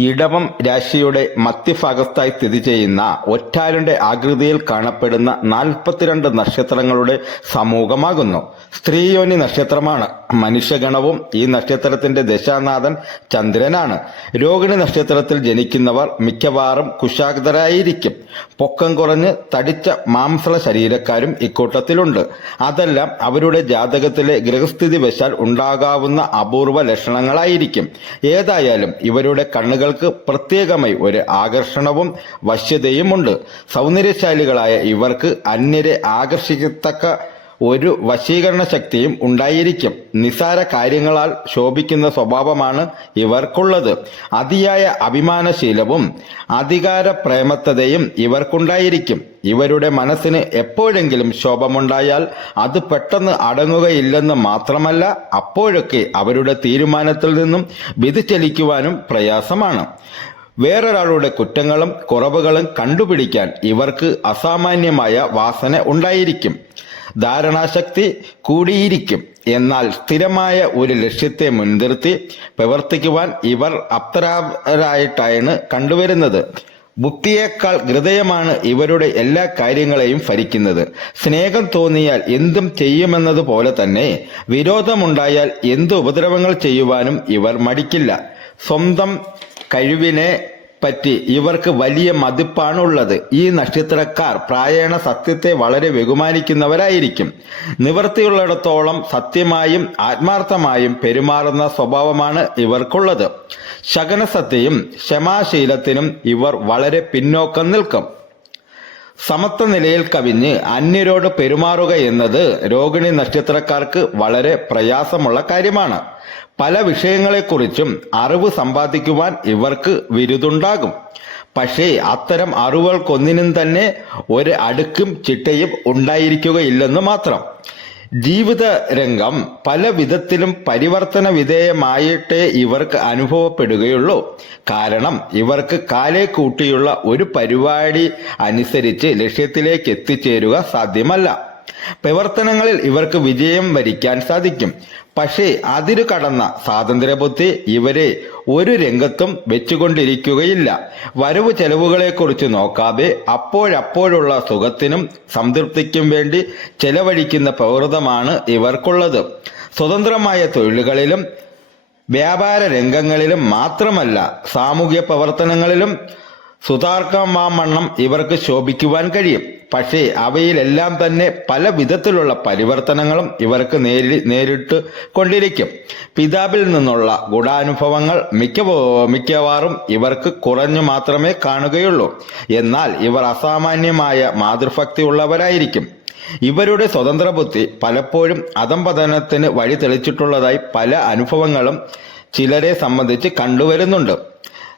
ഇടവം രാശിയുടെ മധ്യഭാഗത്തായി സ്ഥിതി ചെയ്യുന്ന ഒറ്റാലിന്റെ ആകൃതിയിൽ കാണപ്പെടുന്ന 42 നക്ഷത്രങ്ങളുടെ സമൂഹമാകുന്നു. സ്ത്രീയോനി നക്ഷത്രമാണ്. മനുഷ്യഗണവും ഈ നക്ഷത്രത്തിന്റെ ദശാനാഥൻ ചന്ദ്രനാണ്. രോഹിണി നക്ഷത്രത്തിൽ ജനിക്കുന്നവർ മിക്കവാറും കുശാഗ്രരായിരിക്കും. പൊക്കം കുറഞ്ഞ് തടിച്ച മാംസള ശരീരക്കാരും ഇക്കൂട്ടത്തിലുണ്ട്. അതെല്ലാം അവരുടെ ജാതകത്തിലെ ഗ്രഹസ്ഥിതി വശാൽ ഉണ്ടാകാവുന്ന അപൂർവ ലക്ഷണങ്ങളായിരിക്കും. ഏതായാലും ഇവരുടെ കണ്ണുകൾക്ക് പ്രത്യേകമായി ഒരു ആകർഷണവും വശ്യതയുമുണ്ട്. സൗന്ദര്യശാലികളായ ഇവർക്ക് അന്യരെ ആകർഷിക്കത്തക്ക ഒരു വശീകരണ ശക്തിയും ഉണ്ടായിരിക്കും. നിസാര കാര്യങ്ങളാൽ ശോഭിക്കുന്ന സ്വഭാവമാണ് ഇവർക്കുള്ളത്. അതിയായ അഭിമാനശീലവും അധികാര പ്രേമത്തതയും ഇവർക്കുണ്ടായിരിക്കും. ഇവരുടെ മനസ്സിന് എപ്പോഴെങ്കിലും ശോഭമുണ്ടായാൽ അത് പെട്ടെന്ന് അടങ്ങുകയില്ലെന്ന് മാത്രമല്ല, അപ്പോഴൊക്കെ അവരുടെ തീരുമാനത്തിൽ നിന്നും വ്യതിചലിക്കുവാനും പ്രയാസമാണ്. വേറൊരാളുടെ കുറ്റങ്ങളും കുറവുകളും കണ്ടുപിടിക്കാൻ ഇവർക്ക് അസാമാന്യമായ വാസന ഉണ്ടായിരിക്കും. ധാരണാശക്തി കൂടിയിരിക്കും. എന്നാൽ സ്ഥിരമായ ഒരു ലക്ഷ്യത്തെ മുൻനിർത്തി പ്രവർത്തിക്കുവാൻ ഇവർ അപ്തരായിട്ടാണ് കണ്ടുവരുന്നത്. ബുദ്ധിയേക്കാൾ ഹൃദയമാണ് ഇവരുടെ എല്ലാ കാര്യങ്ങളെയും ഭരിക്കുന്നത്. സ്നേഹം തോന്നിയാൽ എന്തും ചെയ്യുമെന്നതുപോലെ തന്നെ വിരോധമുണ്ടായാൽ എന്ത് ഉപദ്രവങ്ങൾ ചെയ്യുവാനും ഇവർ മടിക്കില്ല. സ്വന്തം കഴിവിനെ പറ്റി ഇവർക്ക് വലിയ മതിപ്പാണുള്ളത്. ഈ നക്ഷത്രക്കാർ പ്രായേണ സത്യത്തെ വളരെ ബഹുമാനിക്കുന്നവരായിരിക്കും. നിവൃത്തിയുള്ളിടത്തോളം സത്യമായും ആത്മാർത്ഥമായും പെരുമാറുന്ന സ്വഭാവമാണ് ഇവർക്കുള്ളത്. ശകനസത്യയും ക്ഷമാശീലത്തിനും ഇവർ വളരെ പിന്നോക്കം നിൽക്കും. സമത്വ നിലയിൽ കവിഞ്ഞ് അന്യരോട് പെരുമാറുക എന്നത് രോഹിണി നക്ഷത്രക്കാർക്ക് വളരെ പ്രയാസമുള്ള കാര്യമാണ്. പല വിഷയങ്ങളെക്കുറിച്ചും അറിവ് സമ്പാദിക്കുവാൻ ഇവർക്ക് വിരുതുണ്ടാകും. പക്ഷേ അത്തരം അറിവുകൾക്കൊന്നിനും തന്നെ ഒരു അടുക്കും ചിട്ടയും ഉണ്ടായിരിക്കുകയില്ലെന്ന് മാത്രം. ജീവിത രംഗം പല വിധത്തിലും പരിവർത്തന വിധേയമായിട്ടേ ഇവർക്ക് അനുഭവപ്പെടുകയുള്ളൂ. കാരണം ഇവർക്ക് കാലേ കൂട്ടിയുള്ള ഒരു പരിപാടി അനുസരിച്ച് ലക്ഷ്യത്തിലേക്ക് എത്തിച്ചേരുക സാധ്യമല്ല. പ്രവർത്തനങ്ങളിൽ ഇവർക്ക് വിജയം വരിക്കാൻ സാധിക്കും. പക്ഷേ അതിരു കടന്ന സ്വാതന്ത്ര്യബുദ്ധി ഇവരെ ഒരു രംഗത്തും വെച്ചുകൊണ്ടിരിക്കുകയില്ല. വരവ് ചെലവുകളെക്കുറിച്ച് നോക്കാതെ അപ്പോഴപ്പോഴുള്ള സുഖത്തിനും സംതൃപ്തിക്കും വേണ്ടി ചെലവഴിക്കുന്ന പ്രവൃത്തമാണ് ഇവർക്കുള്ളത്. സ്വതന്ത്രമായ തൊഴിലുകളിലും വ്യാപാര രംഗങ്ങളിലും മാത്രമല്ല, സാമൂഹ്യ പ്രവർത്തനങ്ങളിലും സുതാർക്കമാവണ്ണം ഇവർക്ക് ശോഭിക്കുവാൻ കഴിയും. പക്ഷേ അവയിലെല്ലാം തന്നെ പല വിധത്തിലുള്ള പരിവർത്തനങ്ങളും ഇവർക്ക് നേരിട്ട് കൊണ്ടിരിക്കും. പിതാവിൽ നിന്നുള്ള ഗുണാനുഭവങ്ങൾ മിക്കവാറും ഇവർക്ക് കുറഞ്ഞു മാത്രമേ കാണുകയുള്ളൂ. എന്നാൽ ഇവർ അസാമാന്യമായ മാതൃഭക്തി ഉള്ളവരായിരിക്കും. ഇവരുടെ സ്വതന്ത്ര ബുദ്ധി പലപ്പോഴും അധംപതനത്തിന് വഴി തെളിച്ചിട്ടുള്ളതായി പല അനുഭവങ്ങളും ചിലരെ സംബന്ധിച്ച് കണ്ടുവരുന്നുണ്ട്.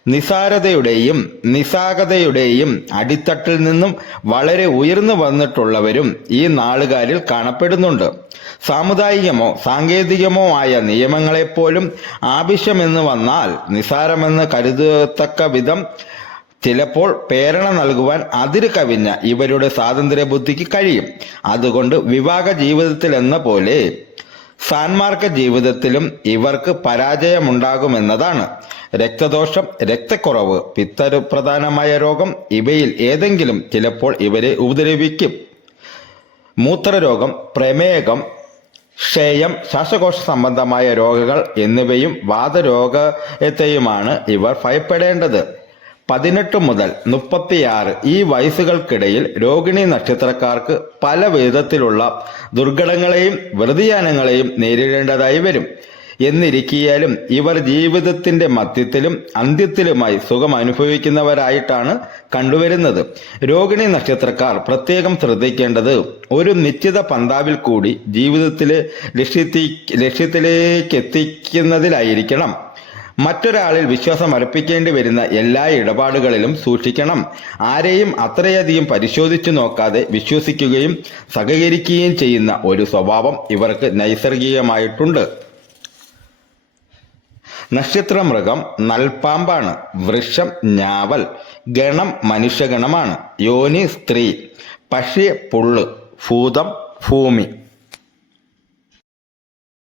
നിസാരതയുടെയും നിസ്സാകതയുടെയും അടിത്തട്ടിൽ നിന്നും വളരെ ഉയർന്നു വന്നിട്ടുള്ളവരും ഈ നാളുകാരിൽ കാണപ്പെടുന്നുണ്ട്. സാമുദായികമോ സാങ്കേതികമോ ആയ നിയമങ്ങളെപ്പോലും ആവശ്യമെന്ന് വന്നാൽ നിസാരമെന്ന് കരുതത്തക്ക വിധം ചിലപ്പോൾ പ്രേരണ നൽകുവാൻ അതിര് കവിഞ്ഞ ഇവരുടെ സ്വാതന്ത്ര്യ ബുദ്ധിക്ക് കഴിയും. അതുകൊണ്ട് വിവാഹ ജീവിതത്തിൽ എന്ന പോലെ സാൻമാർഗ ജീവിതത്തിലും ഇവർക്ക് പരാജയമുണ്ടാകുമെന്നതാണ്. രക്തദോഷം, രക്തക്കുറവ്, പിത്തപ്രധാനമായ രോഗം ഇവയിൽ ഏതെങ്കിലും ചിലപ്പോൾ ഇവരെ ഉപദ്രവിക്കും. മൂത്രരോഗം, പ്രമേഹം, ക്ഷയം, ശ്വാസകോശ സംബന്ധമായ രോഗങ്ങൾ എന്നിവയും വാതരോഗത്തെയുമാണ് ഇവർ ഭയപ്പെടേണ്ടത്. 18 മുതൽ 36 ഈ വയസ്സുകൾക്കിടയിൽ രോഹിണി നക്ഷത്രക്കാർക്ക് പല വിധത്തിലുള്ള ദുർഘടങ്ങളെയും വ്യതിയാനങ്ങളെയും നേരിടേണ്ടതായി വരും. എന്നിരിക്കിയാലും ഇവർ ജീവിതത്തിന്റെ മധ്യത്തിലും അന്ത്യത്തിലുമായി സുഖം അനുഭവിക്കുന്നവരായിട്ടാണ് കണ്ടുവരുന്നത്. രോഹിണി നക്ഷത്രക്കാർ പ്രത്യേകം ശ്രദ്ധിക്കേണ്ടത് ഒരു നിശ്ചിത പന്താവിൽ കൂടി ജീവിതത്തിലെ ലക്ഷ്യത്തിലേക്ക് എത്തിക്കുന്നതിലായിരിക്കണം. മറ്റൊരാളിൽ വിശ്വാസം അർപ്പിക്കേണ്ടി വരുന്ന എല്ലാ ഇടപാടുകളിലും സൂക്ഷിക്കണം. ആരെയും അത്രയധികം പരിശോധിച്ചു നോക്കാതെ വിശ്വസിക്കുകയും സഹകരിക്കുകയും ചെയ്യുന്ന ഒരു സ്വഭാവം ഇവർക്ക് നൈസർഗികമായിട്ടുണ്ട്. നക്ഷത്രമൃഗം നൽപ്പാമ്പാണ്. വൃക്ഷം ഞാവൽ. ഗണം മനുഷ്യഗണമാണ്. യോനി സ്ത്രീ. പക്ഷി പുള്ള്. ഭൂതം ഭൂമി.